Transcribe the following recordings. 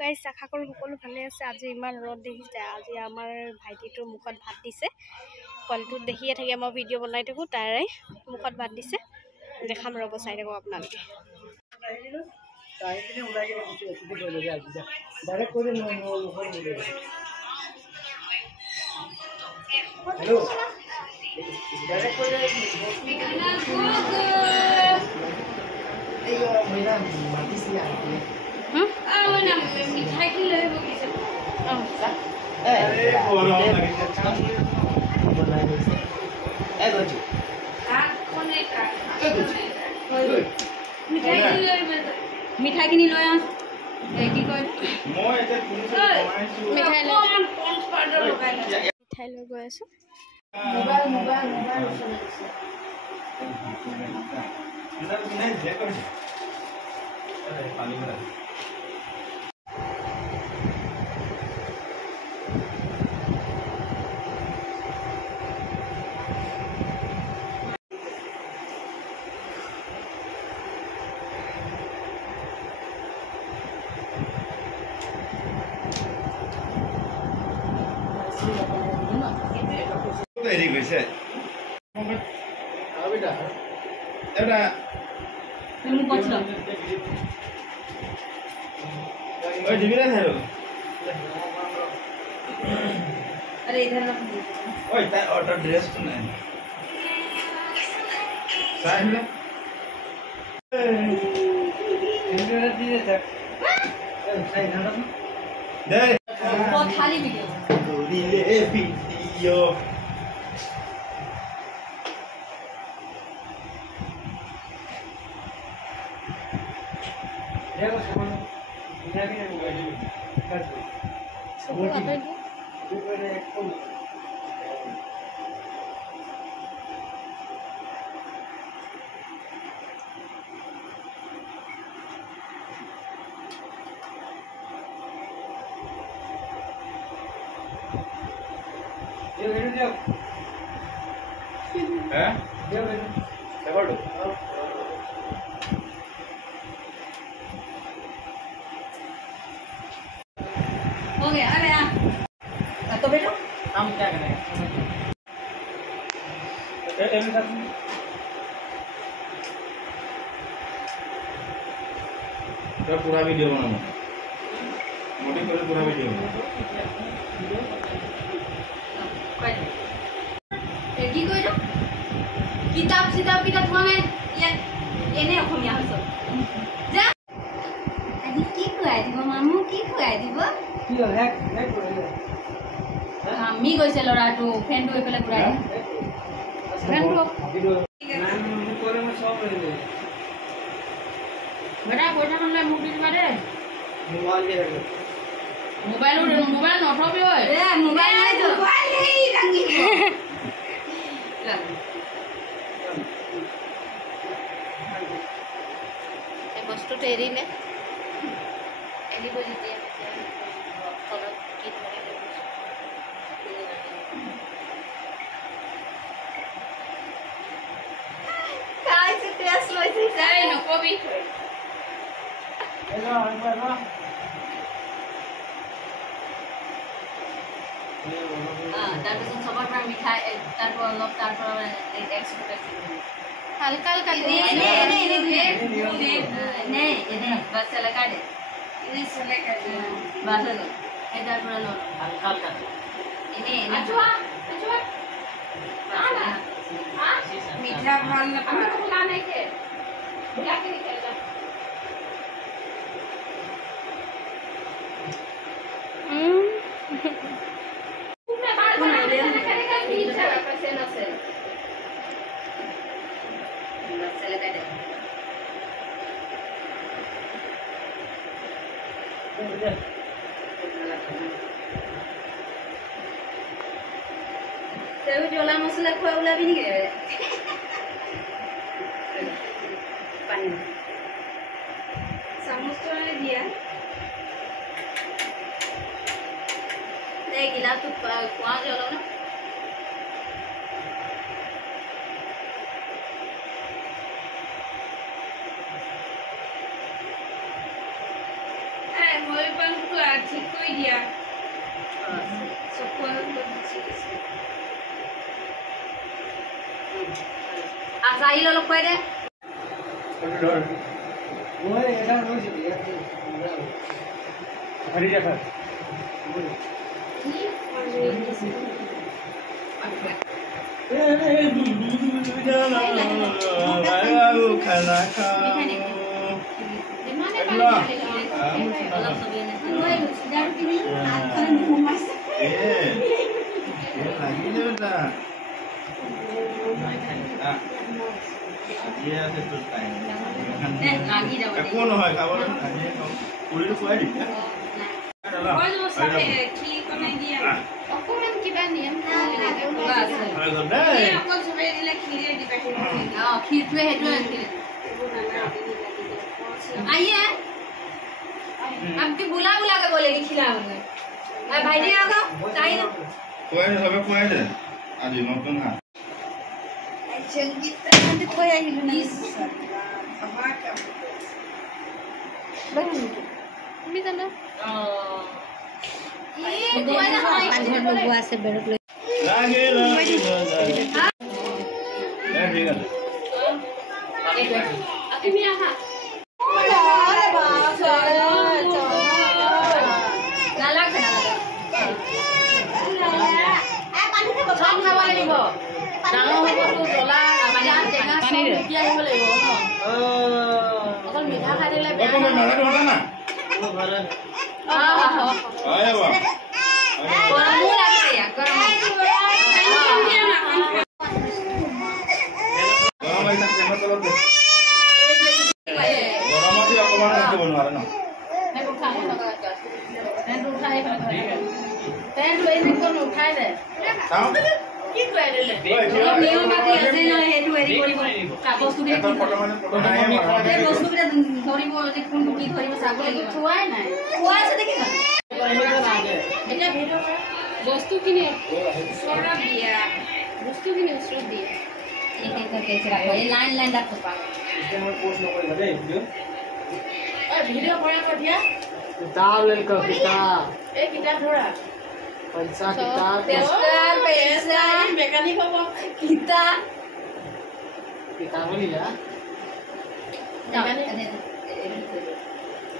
গাইছ আশা কৰোঁ সকলো ভালে আছে। আজি ইমান ৰ'দ দেখিছে। আজি আমাৰ ভাইটিটোৰ মুখত ভাত দিছে। কলটোত দেখিয়ে থাকে, মই ভিডিঅ' বনাই থাকোঁ, তাৰে মুখত ভাত দিছে। দেখাম ৰ'ব, চাই থাকক আপোনালোকে। মিঠাই কি লৈ বগিছে মিঠাইখিনি লৈ আহ। কি কয় মিঠাই লৈ গৈ আছোঁ। Ini guys, ada. Kamu pocong. Oh, di mana hello? Ada ikan apa? Oh, itu order dress tuh nih. Saya. Ini ada dia tak? Saya nonton. Deh. Buat kali video. Video. हो गया आ गया तो बेटा हम क्या करें? तो पूरा वीडियो बनाऊंगा। मोटी पूरा वीडियो কি কইলো কিতাপ মানে এনে অসমীয়া হইছ যা আজি কি খুৱাই দিব মামু কি খুৱাই দিব কি হেক আমি গৈছে লৰাটো ফ্ৰেন্ড হৈ পেলাই ঘূৰাই ফ্ৰেন্ড নাম করে মই সব হয়ে গেল বেটা পয়সা নলে মোক দিবা দে মোবাইল দিয়ে রাখো মোবাইল নথবি ঐ এ মোবাইল নাই তো মোবাইল এই রাঙি এই বস্তুটো এৰিলে এৰিব যেতিয়া তলত কি ধৰে কাইছে টেস্ট লৈছে যাই নকবি তাৰপিছত সবৰ পৰা মিঠাই তাৰপৰা অলপ তাৰপৰা হালকা হালকা এনে বাছ এলেকা দে বাছ হৈ গ'ল এই তাৰপৰা লওঁ হালকা হালকা এনে মিঠা ভাল নাপায় খোলা নাই কে খোলা কে নিকললা Saya jualan masa kau ulah bini ke? Pani. Samus tu ada dia. Deh gila tu kuah jualan na. Eh, mau pang ঠিক কৰি দিয়া চকু আচ্ছা আহিল অলপ কৈ দে একো নহয় খাবলৈ পুৰিটো খুৱাই দিম অকমান কিবা নিয়ম অকল চবে দিলে খিৰে দিবা খিৰটোৱে সেইটোৱে आइए आपके बुला बुला के बोलेगी खिलाऊंगा भाई जी आगा चाहिए ना कोई नहीं सब कोई दे आज नतुन हां संगीत प्रबंध कोई आई नहीं सभा का बहन मी जाना ये कोई ना पांच लोग हुआ से बेरक लागे लागे ए ठीक है अभी मैं आहा मैकेनिक हो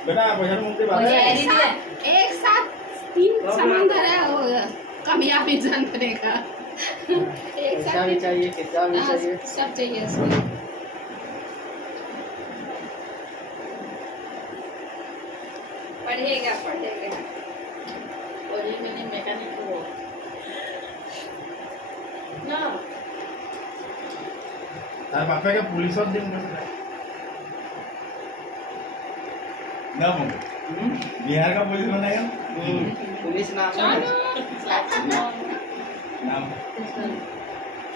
बेटा पैसा मुझे एक साथ 3 सामान धरा होगा कामयाबी जान करेगा एक साथ भी चाहिए कितना भी चाहिए सब चाहिए इसमें पढ़ेगा और ये मैंने मैकेनिक को ना तार बापा के पुलिस और दिन ना हो बिहार का पुलिस बनाएगा पुलिस नाम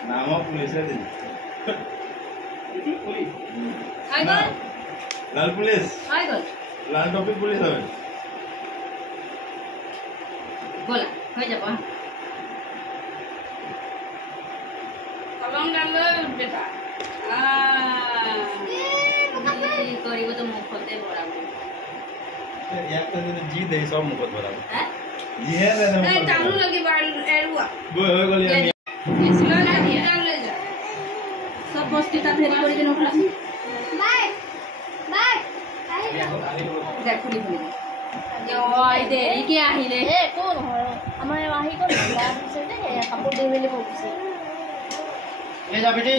नाम पुलिस है दिन हाय गॉड लाल पुलिस हाय गॉड लाल टोपी पुलिस है बोला हो जा कलम डाल लो बेटा करिबो तो मुखते बराबर एक तो जी दे सब मुखत बराबर हैं जी है ना नहीं टांगू लगी बाल एरुआ वो हो गली इसला डाल ले जा सब बस्ती ता फेरी कर दिन उठला बाय बाय देख खुली खुली यो आई दे के आहिले ए कोन हो আমাৰ আহি কোন লাভ আছে যে কাপোৰ দি মেলি কৈছে ले जा बेटी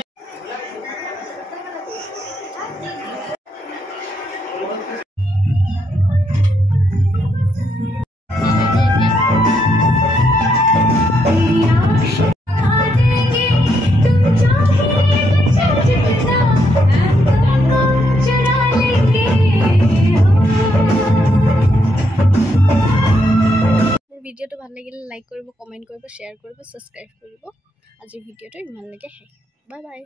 ভিডিওটো ভাল লাগিলে লাইক কৰিব কমেন্ট কৰিব শেয়াৰ কৰিব সাবস্ক্ৰাইব কৰিব আজি ভিডিওটো ইমানলৈকে বাই বাই